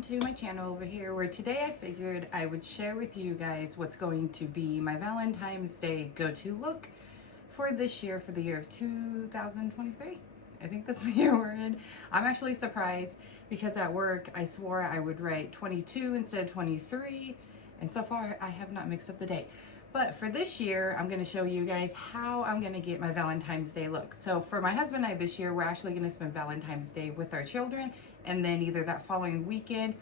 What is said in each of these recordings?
welcome to my channel over here, where today I figured I would share with you guys what's going to be my Valentine's Day go-to look for this year, for the year of 2023. I think that's the year we're in. I'm actually surprised because at work I swore I would write 22 instead of 23, and so far I have not mixed up the date. But for this year, I'm going to show you guys how I'm going to get my Valentine's Day look. So for my husband and I this year, we're actually going to spend Valentine's Day with our children, and then either that following weekend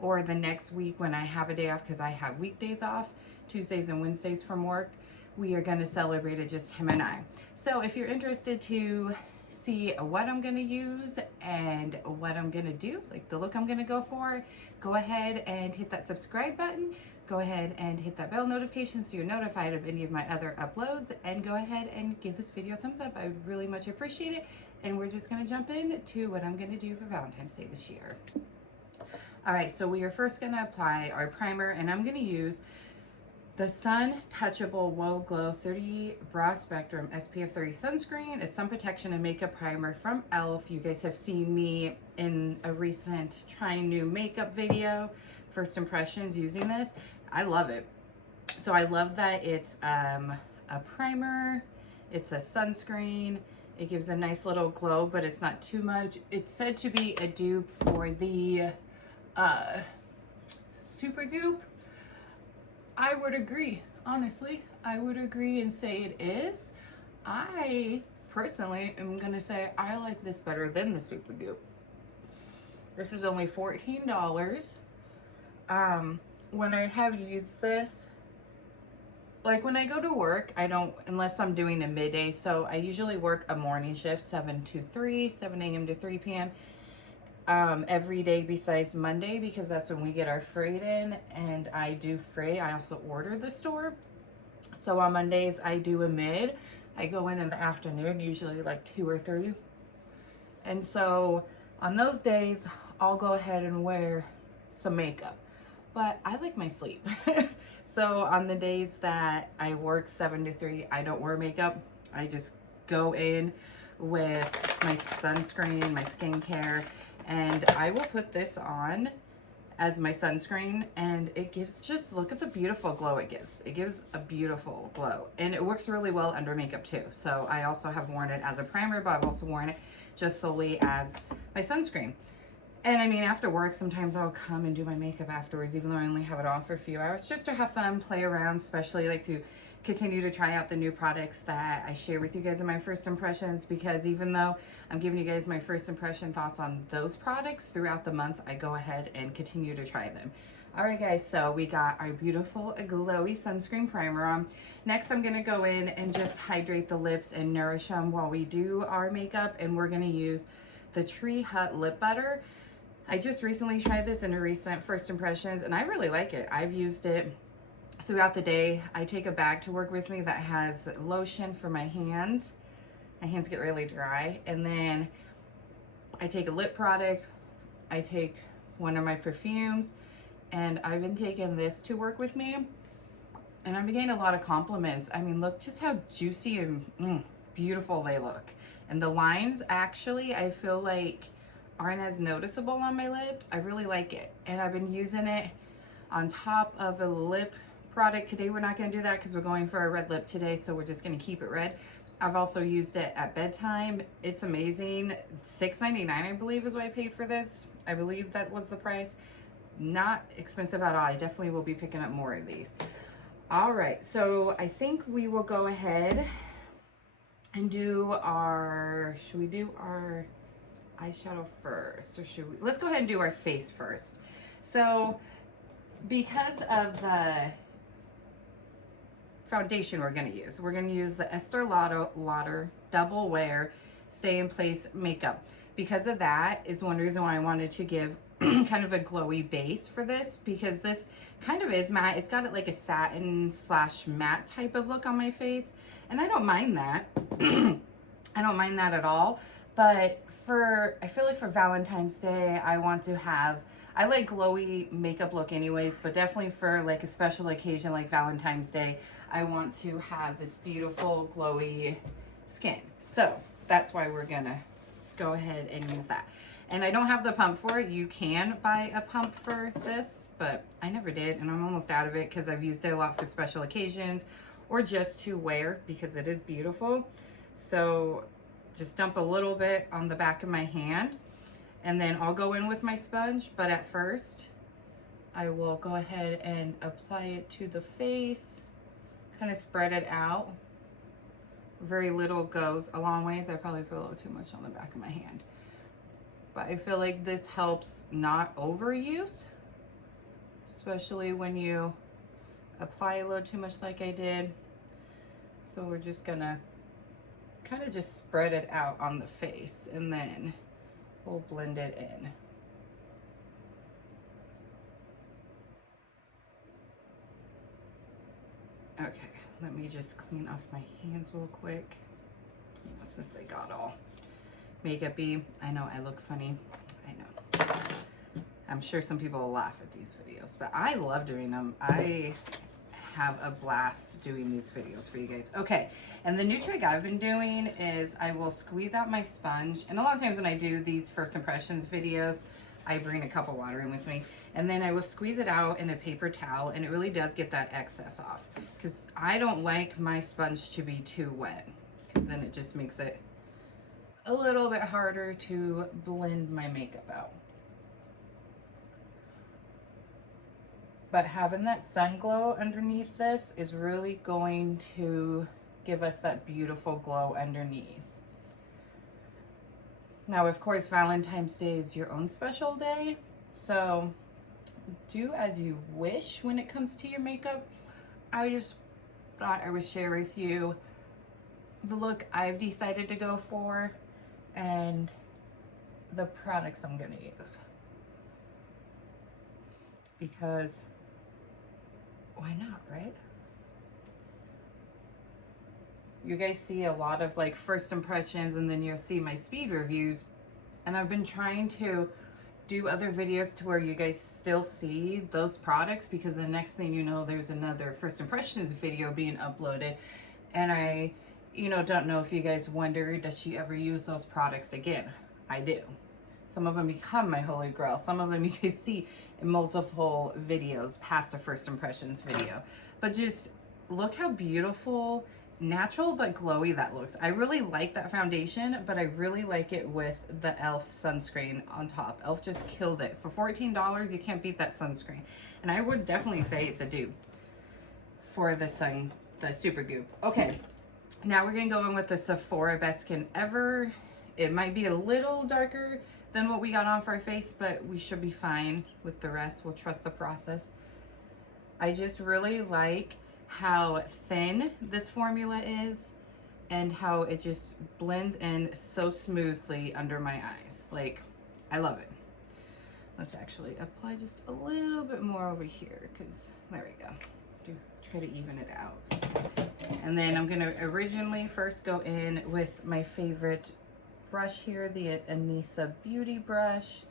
or the next week when I have a day off, because I have weekdays off, Tuesdays and Wednesdays from work, we are going to celebrate it just him and I. So if you're interested to see what I'm going to use and what I'm going to do, like the look I'm going to go for, go ahead and hit that subscribe button. Go ahead and hit that bell notification so you're notified of any of my other uploads, and go ahead and give this video a thumbs up. I would really much appreciate it. And we're just going to jump into what I'm going to do for Valentine's Day this year. All right, so we are first going to apply our primer, and I'm going to use the Sun Touchable Whoa Glow 30 Broad Spectrum SPF 30 Sunscreen. It's sun protection and makeup primer from e.l.f. You guys have seen me in a recent trying new makeup video, first impressions using this. I love it. So I love that it's a primer, it's a sunscreen, it gives a nice little glow, but it's not too much. It's said to be a dupe for the Super Goop. I would agree, honestly. I would agree and say it is. I personally am gonna say I like this better than the Super Goop. This is only $14. When I have used this, like when I go to work, I don't, unless I'm doing a midday, so I usually work a morning shift, 7 a.m. to 3 p.m. Every day besides Monday, because that's when we get our freight in, and I do freight. I also order the store. So on Mondays, I do a mid. I go in the afternoon, usually like 2 or 3. And so on those days, I'll go ahead and wear some makeup. But I like my sleep. So on the days that I work 7 to 3, I don't wear makeup. I just go in with my sunscreen, my skincare, and I will put this on as my sunscreen, and it gives, just look at the beautiful glow it gives. It gives a beautiful glow, and it works really well under makeup too. So I also have worn it as a primer, but I've also worn it just solely as my sunscreen. And I mean, after work, sometimes I'll come and do my makeup afterwards, even though I only have it on for a few hours, just to have fun, play around, especially like to continue to try out the new products that I share with you guys in my first impressions, because even though I'm giving you guys my first impression thoughts on those products throughout the month, I go ahead and continue to try them. All right, guys, so we got our beautiful glowy sunscreen primer on. Next, I'm gonna go in and just hydrate the lips and nourish them while we do our makeup, and we're gonna use the Tree Hut Lip Butter. I just recently tried this in a recent first impressions, and I really like it. I've used it throughout the day. I take a bag to work with me that has lotion for my hands. My hands get really dry. And then I take a lip product. I take one of my perfumes, and I've been taking this to work with me, and I've been getting a lot of compliments. I mean, look just how juicy and beautiful they look. And the lines actually, I feel like, aren't as noticeable on my lips. I really like it, and I've been using it on top of a lip product. Today we're not going to do that because we're going for a red lip today, so we're just going to keep it red. I've also used it at bedtime. It's amazing. $6.99 I believe is what I paid for this. I believe that was the price. Not expensive at all. I definitely will be picking up more of these. All right, so I think we will go ahead and do our, should we do our eyeshadow first, or should we, let's go ahead and do our face first. So because of the foundation we're going to use the Estee Lauder Double Wear Stay in Place makeup. Because of that is one reason why I wanted to give kind of a glowy base for this, because this kind of is matte. It's got like a satin slash matte type of look on my face, and I don't mind that. I don't mind that at all. But I feel like for Valentine's Day, I want to have, I like glowy makeup look anyways, but definitely for like a special occasion like Valentine's Day, I want to have this beautiful glowy skin. So that's why we're gonna go ahead and use that. And I don't have the pump for it. You can buy a pump for this, but I never did, and I'm almost out of it because I've used it a lot for special occasions or just to wear because it is beautiful. So just dump a little bit on the back of my hand, and then I'll go in with my sponge. But at first, I will go ahead and apply it to the face, kind of spread it out. Very little goes a long ways. I probably put a little too much on the back of my hand. But I feel like this helps not overuse, especially when you apply a little too much like I did. So we're just gonna kind of just spread it out on the face, and then we'll blend it in. Okay, let me just clean off my hands real quick, since they got all makeup-y. I know I look funny. I know. I'm sure some people will laugh at these videos, but I love doing them. I have a blast doing these videos for you guys. Okay, and the new trick I've been doing is I will squeeze out my sponge, and a lot of times when I do these first impressions videos, I bring a cup of water in with me, and then I will squeeze it out in a paper towel, and it really does get that excess off, because I don't like my sponge to be too wet, because then it just makes it a little bit harder to blend my makeup out. But having that sun glow underneath this is really going to give us that beautiful glow underneath. Now, of course, Valentine's Day is your own special day, so do as you wish when it comes to your makeup. I just thought I would share with you the look I've decided to go for and the products I'm gonna use. Because why not, right? You guys see a lot of like first impressions, and then you'll see my speed reviews, and I've been trying to do other videos to where you guys still see those products, because the next thing you know, there's another first impressions video being uploaded, and I don't know if you guys wonder, does she ever use those products again? I do. Some of them become my holy grail. Some of them you guys see in multiple videos past a first impressions video. But just look how beautiful, natural but glowy that looks. I really like that foundation, but I really like it with the e.l.f. sunscreen on top. e.l.f. just killed it. For $14, you can't beat that sunscreen. And I would definitely say it's a dupe for the Super Goop. Okay, now we're gonna go in with the Sephora Best Skin Ever. It might be a little darker than what we got on for our face, but we should be fine with the rest. We'll trust the process. I just really like how thin this formula is and how it just blends in so smoothly under my eyes. Like, I love it. Let's actually apply just a little bit more over here, because there we go. Try to even it out. And then I'm gonna originally first go in with my favorite brush here, the Anissa Beauty brush.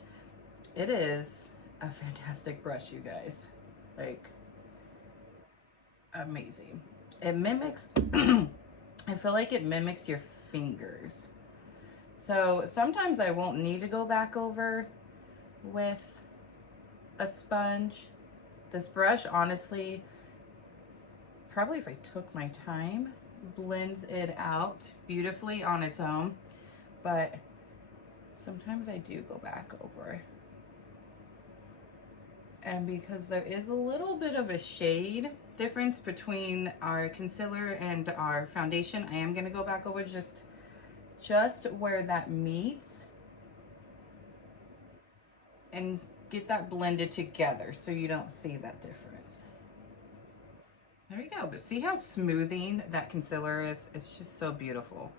It is a fantastic brush, you guys. Like, amazing. It mimics, I feel like it mimics your fingers. So sometimes I won't need to go back over with a sponge. This brush, honestly, probably if I took my time, blends it out beautifully on its own. But sometimes I do go back over. And because there is a little bit of a shade difference between our concealer and our foundation, I am going to go back over just where that meets and get that blended together so you don't see that difference. There you go. But see how smoothing that concealer is? It's just so beautiful.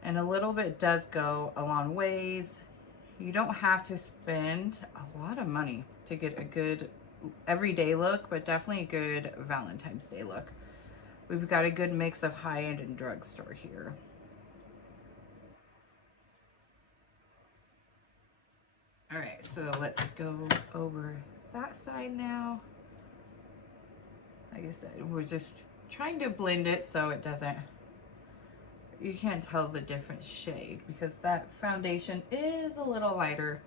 And a little bit does go a long ways. You don't have to spend a lot of money to get a good everyday look, but definitely a good Valentine's Day look. We've got a good mix of high-end and drugstore here. All right, so let's go over that side now. Like I said, we're just trying to blend it so it doesn't you can't tell the different shade because that foundation is a little lighter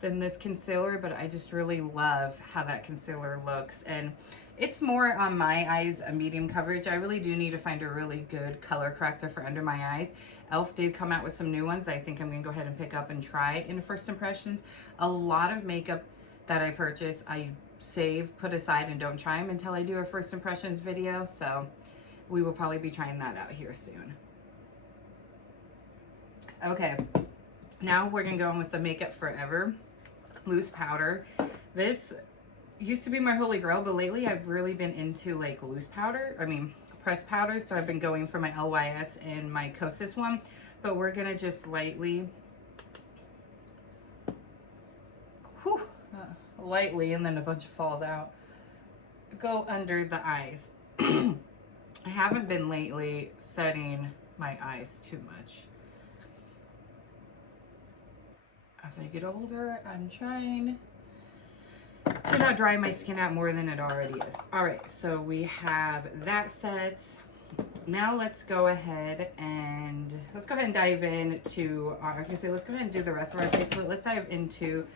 than this concealer, but I just really love how that concealer looks. And it's more on my eyes, a medium coverage. I really do need to find a really good color corrector for under my eyes. e.l.f. did come out with some new ones I think I'm gonna go ahead and pick up and try in first impressions. A lot of makeup that I purchase, I save, put aside, and don't try them until I do a first impressions video. So we will probably be trying that out here soon. Okay, now we're gonna go in with the Makeup Forever loose powder. This used to be my holy grail, but lately I've really been into like loose powder, pressed powder. So I've been going for my LYS and my Kosas one, but we're gonna just lightly, lightly, and then a bunch of falls out, go under the eyes. I haven't been lately setting my eyes too much. As I get older, I'm trying to not dry my skin out more than it already is. All right, so we have that set. Now let's go ahead and dive into, let's go ahead and do the rest of our face, but let's dive into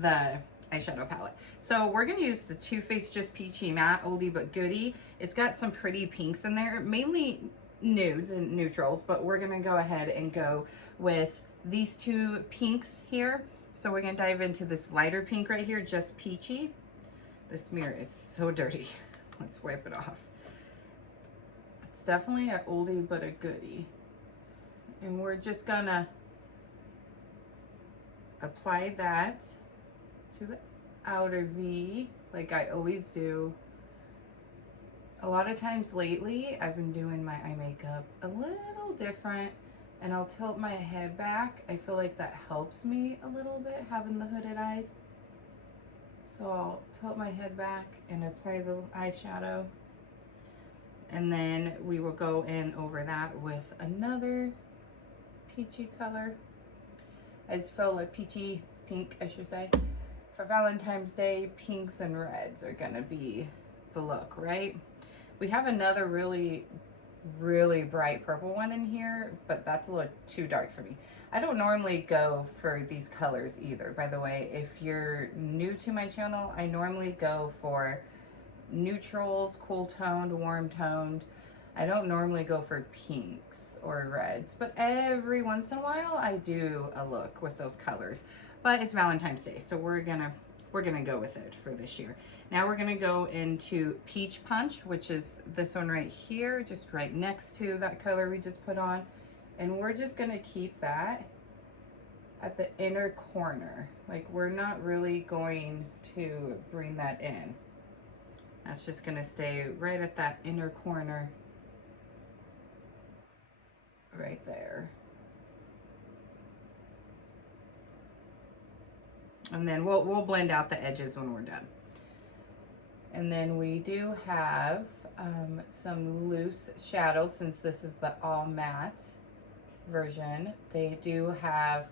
the eyeshadow palette. So we're gonna use the Too Faced Just Peachy Matte Oldie But Goodie. It's got some pretty pinks in there, mainly nudes and neutrals, but we're gonna go ahead and go with these two pinks here. So we're gonna dive into this lighter pink right here, Just Peachy. This mirror is so dirty. Let's wipe it off. It's definitely an oldie but a goodie. And we're just gonna apply that to the outer V like I always do. A lot of times lately I've been doing my eye makeup a little different, and I'll tilt my head back. I feel like that helps me a little bit, having the hooded eyes. So I'll tilt my head back and apply the eyeshadow. And then we will go in over that with another peachy color. I just feel like peachy pink, I should say. For Valentine's Day, pinks and reds are gonna be the look, right? We have another really bright purple one in here, but that's a little too dark for me. I don't normally go for these colors either, by the way. If you're new to my channel, I normally go for neutrals, cool toned, warm toned. I don't normally go for pinks or reds, but every once in a while I do a look with those colors. But it's Valentine's Day, so we're gonna go with it for this year. Now we're gonna go into Peach Punch, which is this one right here, just right next to that color we just put on. And we're just gonna keep that at the inner corner. Like, we're not really going to bring that in. That's just gonna stay right at that inner corner, right there. And then we'll blend out the edges when we're done. And then we do have some loose shadows, since this is the all matte version. They do have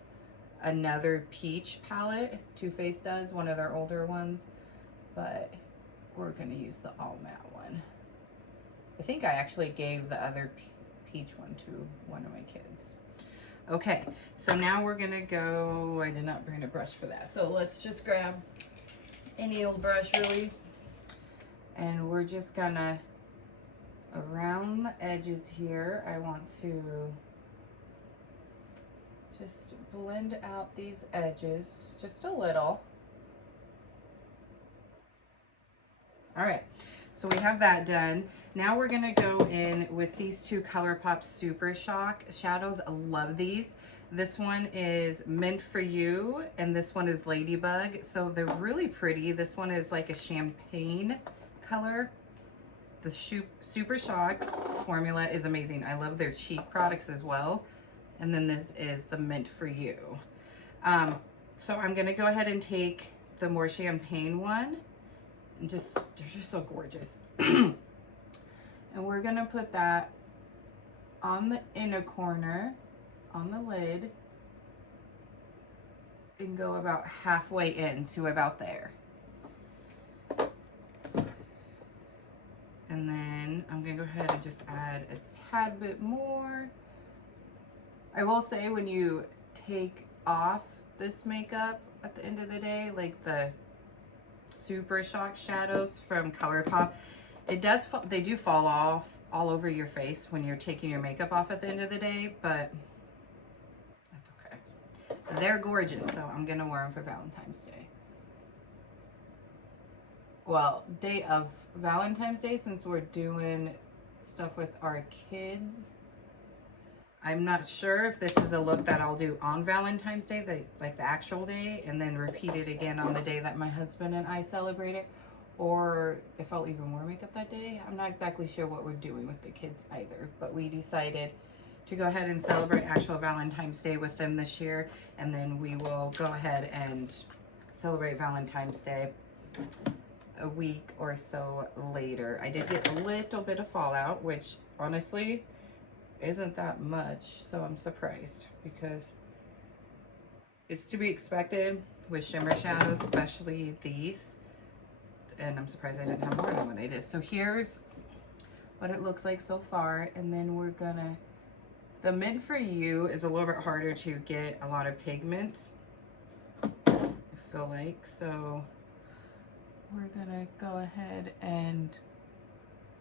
another peach palette. Too Faced does, one of their older ones, but we're gonna use the all matte one. I think I actually gave the other peach one to one of my kids. Okay, so now we're gonna go, I did not bring a brush for that, so let's just grab any old brush really, and we're just gonna, around the edges here, I want to just blend out these edges just a little. All right, so we have that done. Now we're gonna go in with these two ColourPop Super Shock shadows. I love these. This one is Meant For You, and this one is Ladybug. So they're really pretty. This one is like a champagne color. The Super Shock formula is amazing. I love their cheek products as well. And then this is the Meant For You. So I'm gonna go ahead and take the more champagne one, and just, they're just so gorgeous. And we're gonna put that on the inner corner, on the lid, and go about halfway in to about there. And then I'm gonna go ahead and just add a tad bit more. I will say, when you take off this makeup at the end of the day, like the Super Shock shadows from ColourPop, they do fall off all over your face when you're taking your makeup off at the end of the day, but that's okay. They're gorgeous, so I'm gonna wear them for Valentine's Day. Well, day of Valentine's Day, since we're doing stuff with our kids. I'm not sure if this is a look that I'll do on Valentine's Day, like the actual day, and then repeat it again on the day that my husband and I celebrate it, or if I'll even wear makeup that day. I'm not exactly sure what we're doing with the kids either, but we decided to go ahead and celebrate actual Valentine's Day with them this year, and then we will go ahead and celebrate Valentine's Day a week or so later. I did get a little bit of fallout, which honestly isn't that much, so I'm surprised, because it's to be expected with shimmer shadows, especially these, and I'm surprised I didn't have more than what I did. So here's what it looks like so far, and then we're gonna, the mid for you is a little bit harder to get a lot of pigment, I feel like, so we're gonna go ahead and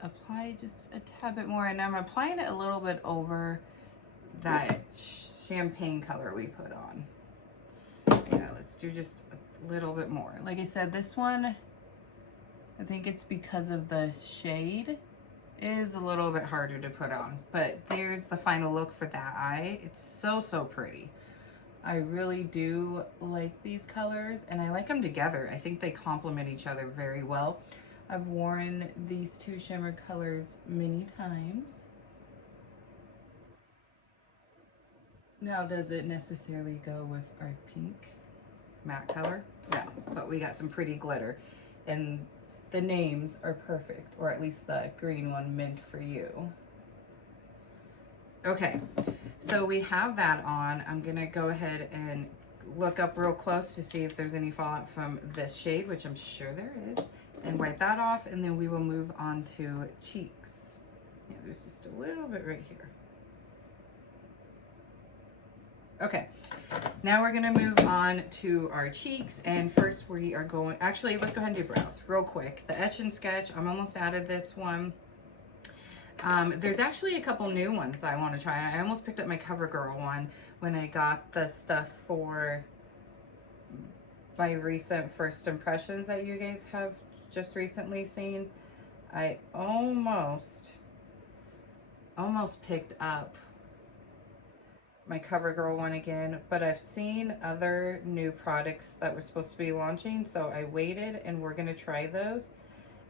apply just a tad bit more, and I'm applying it a little bit over that champagne color we put on. Yeah, let's do just a little bit more. Like I said, this one, I think it's because of the shade, is a little bit harder to put on, but there's the final look for that eye. It's so pretty. I really do like these colors, and I like them together. I think they complement each other very well. I've worn these two shimmer colors many times. Now, does it necessarily go with our pink matte color? No, but we got some pretty glitter, and the names are perfect, or at least the green one, meant for you. Okay, so we have that on. I'm gonna go ahead and look up real close to see if there's any fallout from this shade, which I'm sure there is, and wipe that off, and then we will move on to cheeks. Yeah, there's just a little bit right here. Okay, now we're gonna move on to our cheeks, and first we are going, actually, let's go ahead and do brows real quick. The Etch and Sketch, I'm almost out of this one. There's actually a couple new ones that I want to try. I almost picked up my CoverGirl one when I got the stuff for my recent first impressions that you guys have just recently seen. I almost picked up my CoverGirl one again, but I've seen other new products that were supposed to be launching, so I waited, and we're gonna try those,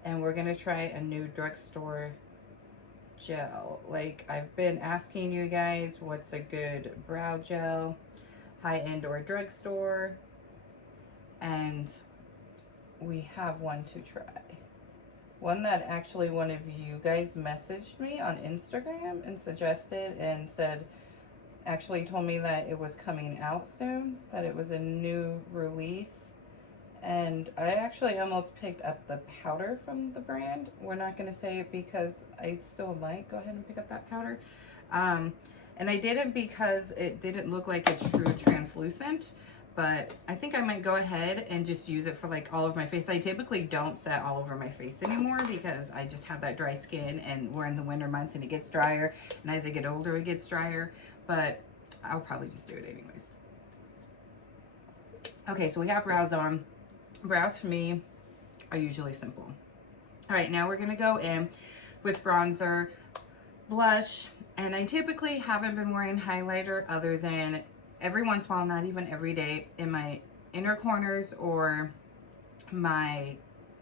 and we're gonna try a new drugstore gel. Like, I've been asking you guys what's a good brow gel, high-end or drugstore, and we have one to try. One that actually one of you guys messaged me on Instagram and suggested and said, actually told me that it was coming out soon, that it was a new release. And I actually almost picked up the powder from the brand. We're not going to say it because I still might go ahead and pick up that powder. And I didn't because it didn't look like a true translucent, but I think I might go ahead and just use it for like all of my face. I typically don't set all over my face anymore because I just have that dry skin, and we're in the winter months and it gets drier, and as I get older it gets drier, but I'll probably just do it anyways. Okay, so we have brows on. Brows for me are usually simple. All right, now we're gonna go in with bronzer, blush, and I typically haven't been wearing highlighter other than every once in a while, not even every day, in my inner corners or my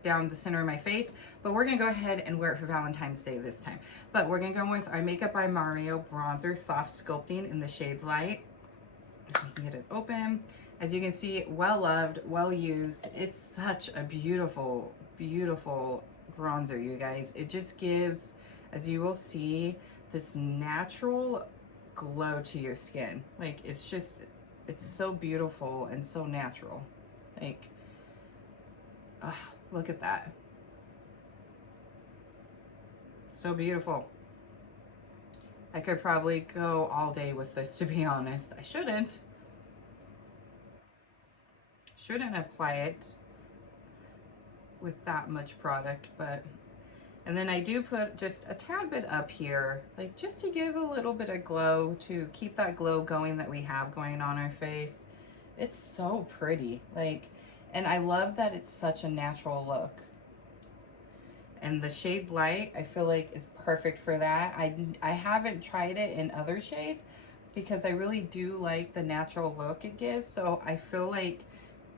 down the center of my face, but we're gonna go ahead and wear it for Valentine's Day this time. But we're gonna go with our Makeup by Mario bronzer, soft sculpting in the shade Light. If we can get it open. As you can see, well loved, well used. It's such a beautiful, beautiful bronzer, you guys. It just gives, as you will see, this natural glow to your skin. Like, it's just, it's so beautiful and so natural. Like, look at that. So beautiful. I could probably go all day with this, to be honest. I shouldn't apply it with that much product, but, and then I do put just a tad bit up here, like just to give a little bit of glow, to keep that glow going that we have going on our face. It's so pretty, like, and I love that it's such a natural look. And the shade Light, I feel like is perfect for that. I haven't tried it in other shades because I really do like the natural look it gives. So I feel like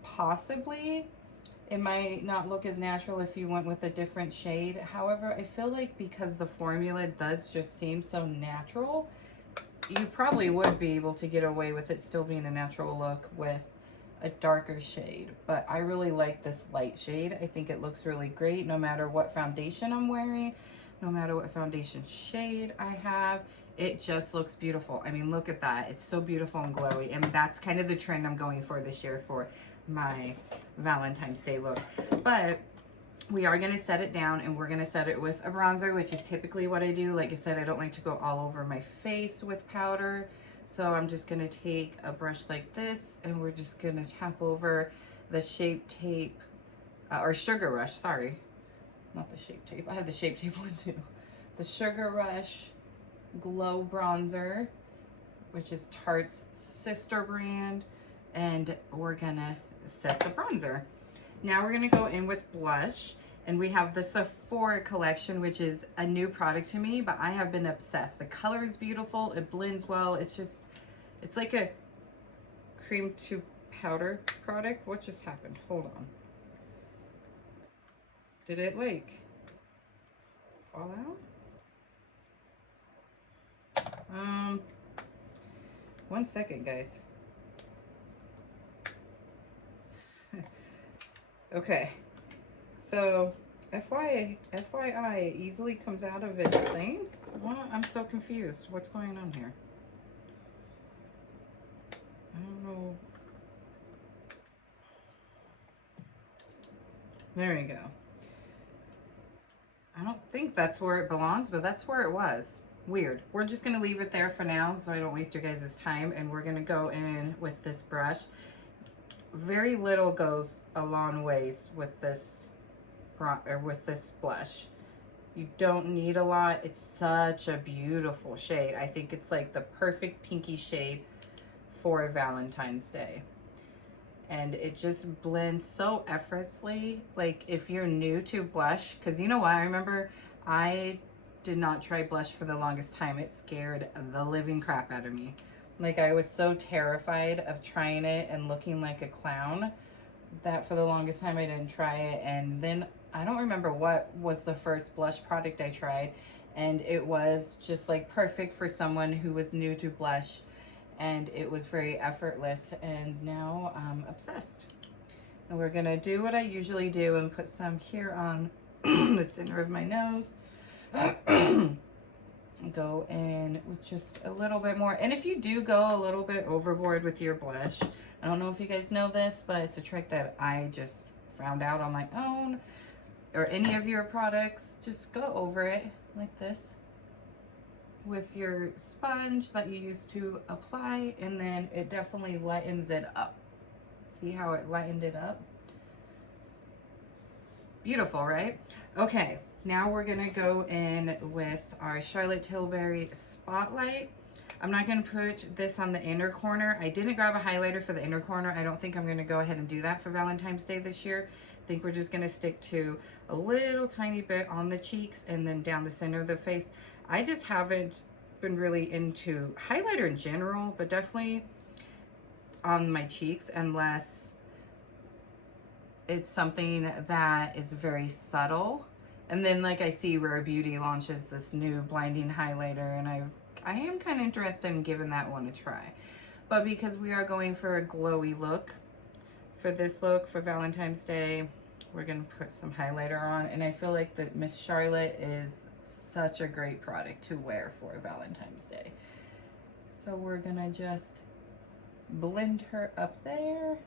possibly it might not look as natural if you went with a different shade. However, I feel like because the formula does just seem so natural, you probably would be able to get away with it still being a natural look with a darker shade. But I really like this light shade. I think it looks really great no matter what foundation I'm wearing, no matter what foundation shade I have. It just looks beautiful. I mean, look at that. It's so beautiful and glowy. And that's kind of the trend I'm going for this year for my Valentine's Day look. But we are going to set it down, and we're going to set it with a bronzer, which is typically what I do. Like I said, I don't like to go all over my face with powder. So I'm just going to take a brush like this, and we're just going to tap over the Shape Tape, or Sugar Rush, sorry. Not the Shape Tape. I have the Shape Tape one too. The Sugar Rush Glow Bronzer, which is Tarte's sister brand. And we're going to set the bronzer. Now we're going to go in with blush. And we have the Sephora collection, which is a new product to me, but I have been obsessed. The color is beautiful. It blends well. It's just, it's like a cream to powder product. What just happened? Hold on. Did it like fall out? 1 second, guys. Okay. So, FYI, it easily comes out of its thing. What? I'm so confused. What's going on here? I don't know. There you go. I don't think that's where it belongs, but that's where it was. Weird. We're just going to leave it there for now so I don't waste your guys' time. And we're going to go in with this brush. Very little goes a long ways with this blush. You don't need a lot. It's such a beautiful shade. I think it's like the perfect pinky shade for Valentine's Day. And it just blends so effortlessly. Like if you're new to blush, because you know what, I remember I did not try blush for the longest time. It scared the living crap out of me. Like I was so terrified of trying it and looking like a clown that for the longest time I didn't try it. And then I don't remember what was the first blush product I tried, and it was just like perfect for someone who was new to blush, and it was very effortless, and now I'm obsessed. And we're gonna do what I usually do and put some here on the center of my nose. Go in with just a little bit more. And if you do go a little bit overboard with your blush, I don't know if you guys know this, but it's a trick that I just found out on my own, or any of your products, just go over it like this with your sponge that you use to apply, and then it definitely lightens it up. See how it lightened it up? Beautiful, right? Okay, now we're gonna go in with our Charlotte Tilbury Spotlight. I'm not gonna put this on the inner corner. I didn't grab a highlighter for the inner corner. I don't think I'm gonna go ahead and do that for Valentine's Day this year. I think we're just gonna stick to a little tiny bit on the cheeks and then down the center of the face. I just haven't been really into highlighter in general, but definitely on my cheeks, unless it's something that is very subtle. And then like I see Rare Beauty launches this new blinding highlighter, and I am kind of interested in giving that one a try. But because we are going for a glowy look, for this look for Valentine's Day, we're gonna put some highlighter on, and I feel like that Miss Charlotte is such a great product to wear for Valentine's Day. So we're gonna just blend her up there.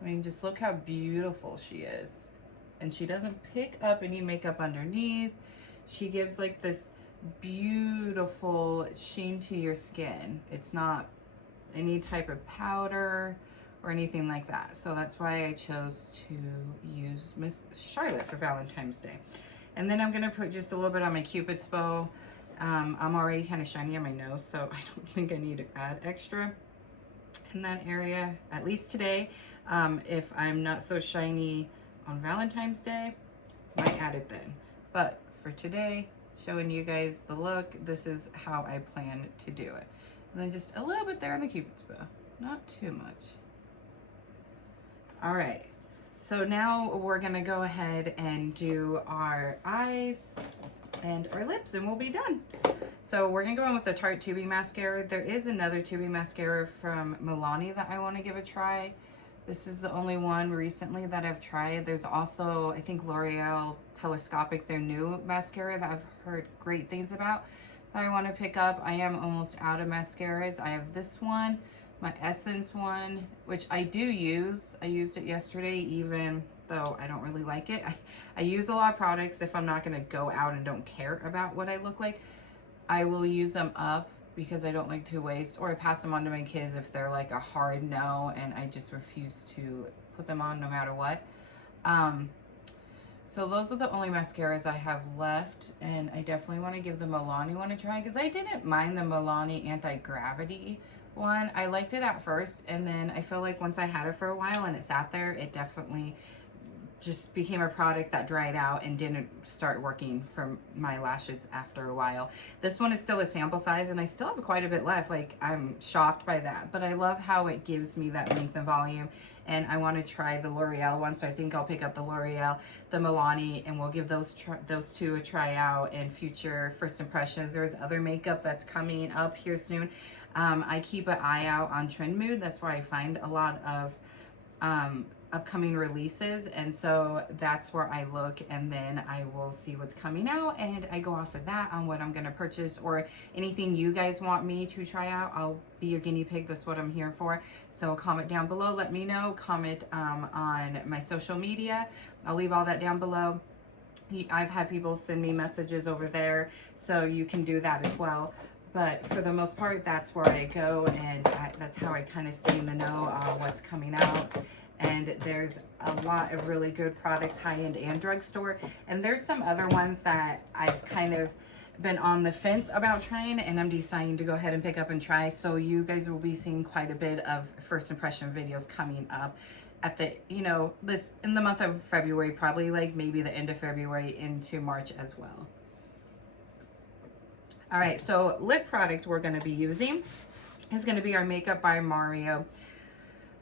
I mean, just look how beautiful she is. And she doesn't pick up any makeup underneath. She gives like this beautiful sheen to your skin. It's not any type of powder or anything like that. So that's why I chose to use Miss Charlotte for Valentine's Day. And then I'm gonna put just a little bit on my Cupid's bow. I'm already kind of shiny on my nose, so I don't think I need to add extra in that area, at least today. If I'm not so shiny on Valentine's Day, might add it then. But for today, showing you guys the look, this is how I plan to do it. And then just a little bit there on the Cupid's bow, not too much. All right, so now we're gonna go ahead and do our eyes and our lips and we'll be done. So we're gonna go in with the Tarte Tubey mascara. There is another Tubey mascara from Milani that I wanna give a try. This is the only one recently that I've tried. There's also, I think, L'Oreal Telescopic, their new mascara that I've heard great things about that I wanna pick up. I am almost out of mascaras. I have this one, my Essence one, which I do use. I used it yesterday, even though I don't really like it. I use a lot of products if I'm not gonna go out and don't care about what I look like. I will use them up because I don't like to waste, or I pass them on to my kids if they're like a hard no and I just refuse to put them on no matter what. So those are the only mascaras I have left, and I definitely want to give the Milani one a try because I didn't mind the Milani Anti-Gravity one. I liked it at first, and then I feel like once I had it for a while and it sat there, it definitely just became a product that dried out and didn't start working for my lashes after a while. This one is still a sample size and I still have quite a bit left. Like, I'm shocked by that, but I love how it gives me that length and volume, and I want to try the L'Oreal one, so I think I'll pick up the L'Oreal, the Milani, and we'll give those two a try out in future first impressions. There's other makeup that's coming up here soon. I keep an eye out on Trend Mood. That's where I find a lot of upcoming releases, and so that's where I look, and then I will see what's coming out and I go off of that on what I'm going to purchase, or anything you guys want me to try out. I'll be your guinea pig. That's what I'm here for. So comment down below, let me know. Comment on my social media. I'll leave all that down below. I've had people send me messages over there, so you can do that as well. But for the most part, that's where I go, and that's how I kind of stay in the know on what's coming out. And there's a lot of really good products, high-end and drugstore. And there's some other ones that I've kind of been on the fence about trying, and I'm deciding to go ahead and pick up and try. So you guys will be seeing quite a bit of first impression videos coming up at the, you know, this in the month of February, probably like maybe the end of February into March as well. All right, so lip product we're going to be using is going to be our Makeup by Mario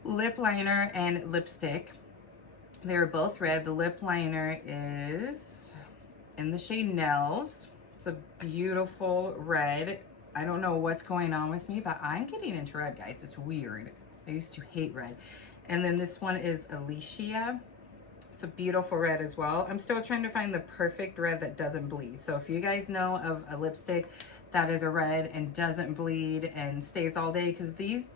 lip liner and lipstick. They're both red. The lip liner is in the shade Nels. It's a beautiful red. I don't know what's going on with me, but I'm getting into red, guys. It's weird. I used to hate red. And then this one is Alicia. It's a beautiful red as well. I'm still trying to find the perfect red that doesn't bleed. So if you guys know of a lipstick that is a red and doesn't bleed and stays all day, because these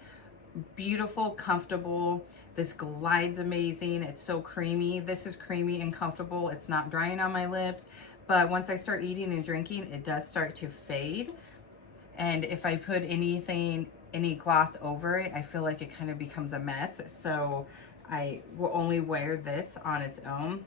beautiful, comfortable, this glides amazing. It's so creamy. This is creamy and comfortable. It's not drying on my lips, but once I start eating and drinking, it does start to fade. And if I put any gloss over it, I feel like it kind of becomes a mess. So I will only wear this on its own.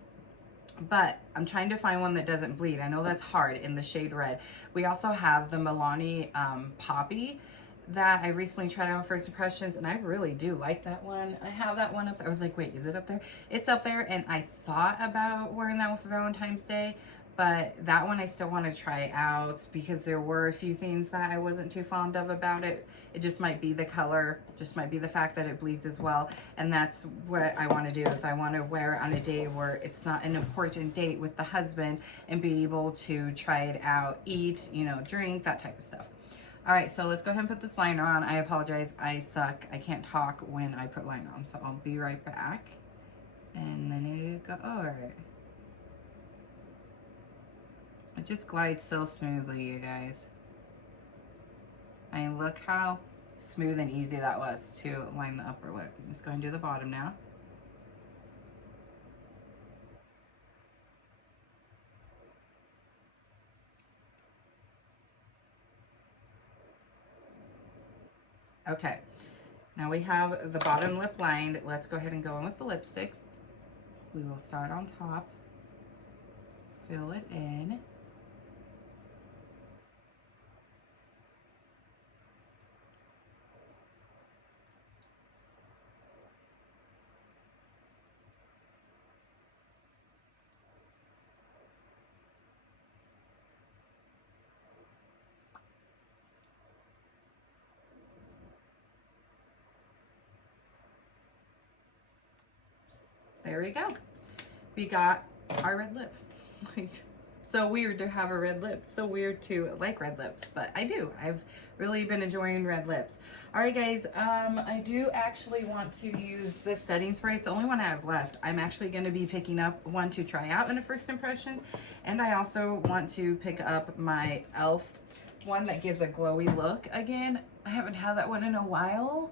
But I'm trying to find one that doesn't bleed. I know that's hard in the shade red. We also have the Milani Poppy that I recently tried on first impressions, and I really do like that one. I have that one up there. I was like, wait, is it up there? It's up there, and I thought about wearing that one for Valentine's Day, but that one I still want to try out because there were a few things that I wasn't too fond of about it. It just might be the color, just might be the fact that it bleeds as well, and that's what I want to do, is I want to wear it on a day where it's not an important date with the husband and be able to try it out, eat, you know, drink, that type of stuff. All right, so let's go ahead and put this liner on. I apologize, I suck. I can't talk when I put liner on, so I'll be right back. And then you go over it. It just glides so smoothly, you guys. I mean, look how smooth and easy that was to line the upper lip. I'm just going to do the bottom now. Okay, now we have the bottom lip lined. Let's go ahead and go in with the lipstick. We will start on top, fill it in. There we go. We got our red lip. Like, so weird to have a red lip. So weird to like red lips, but I do. I've really been enjoying red lips. All right, guys. I do actually want to use this setting spray. It's the only one I have left. I'm actually going to be picking up one to try out in a first impressions, and I also want to pick up my e.l.f. one that gives a glowy look again. I haven't had that one in a while.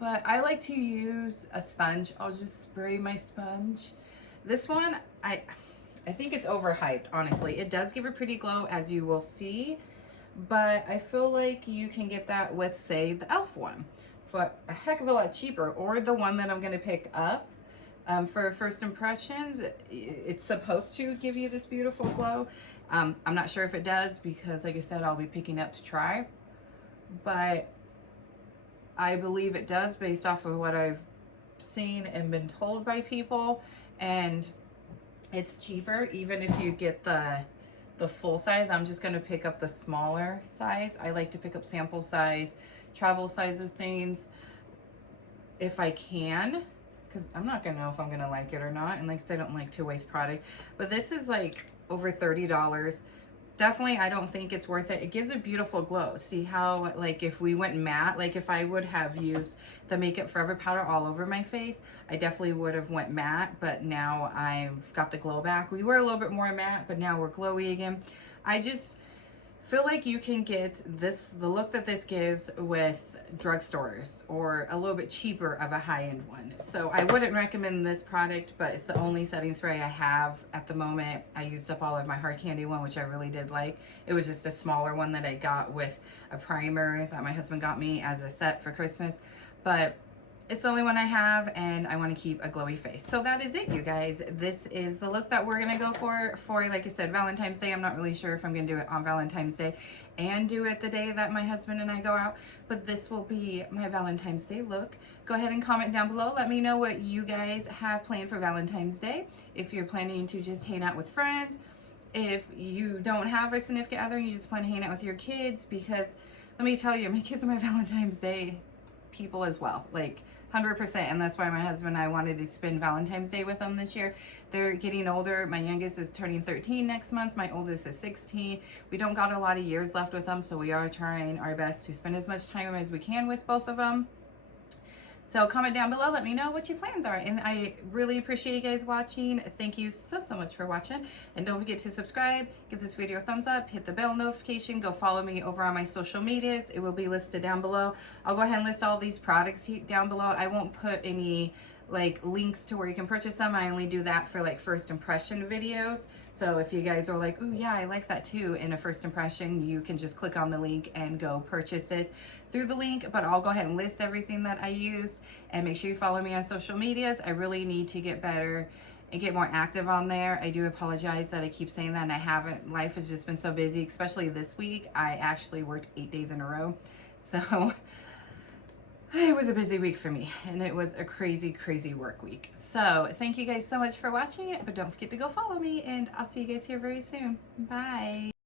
But I like to use a sponge. I'll just spray my sponge. This one, I think it's overhyped, honestly. It does give a pretty glow, as you will see, but I feel like you can get that with, say, the e.l.f. one for a heck of a lot cheaper, or the one that I'm going to pick up for first impressions. It's supposed to give you this beautiful glow. I'm not sure if it does because, like I said, I'll be picking up to try, but I believe it does based off of what I've seen and been told by people, and it's cheaper even if you get the full size. I'm just going to pick up the smaller size. I like to pick up sample size, travel size of things if I can, because I'm not going to know if I'm going to like it or not, and like I said, I don't like to waste product, but this is like over $30. Definitely, I don't think it's worth it. It gives a beautiful glow. See how, like, if we went matte, like if I would have used the Makeup Forever powder all over my face, I definitely would have went matte, but now I've got the glow back. We were a little bit more matte, but now we're glowy again. I just feel like you can get this, the look that this gives, with drugstores or a little bit cheaper of a high-end one. So I wouldn't recommend this product, but it's the only setting spray I have at the moment. I used up all of my hard candy one, which I really did like. It was just a smaller one that I got with a primer that my husband got me as a set for Christmas, but it's the only one I have, and I want to keep a glowy face. So that is it, you guys. This is the look that we're going to go for, like I said, Valentine's Day. I'm not really sure if I'm going to do it on Valentine's Day and do it the day that my husband and I go out, but this will be my Valentine's Day look. Go ahead and comment down below. Let me know what you guys have planned for Valentine's Day. If you're planning to just hang out with friends, if you don't have a significant other and you just plan to hang out with your kids, because let me tell you, my kids are my Valentine's Day people as well, like 100%, and that's why my husband and I wanted to spend Valentine's Day with them this year. They're getting older. My youngest is turning 13 next month. My oldest is 16. We don't got a lot of years left with them, so we are trying our best to spend as much time as we can with both of them. So comment down below, let me know what your plans are, and I really appreciate you guys watching. Thank you so much for watching, and don't forget to subscribe, give this video a thumbs up, hit the bell notification, go follow me over on my social medias. It will be listed down below. I'll go ahead and list all these products down below. I won't put any like links to where you can purchase them. I only do that for like first impression videos. So if you guys are like, oh yeah, I like that too, in a first impression, you can just click on the link and go purchase it through the link. But I'll go ahead and list everything that I use, and make sure you follow me on social medias. I really need to get better and get more active on there. I do apologize that I keep saying that, and I haven't. Life has just been so busy, especially this week. I actually worked 8 days in a row. So it was a busy week for me, and it was a crazy work week. So thank you guys so much for watching it, but don't forget to go follow me, and I'll see you guys here very soon. Bye.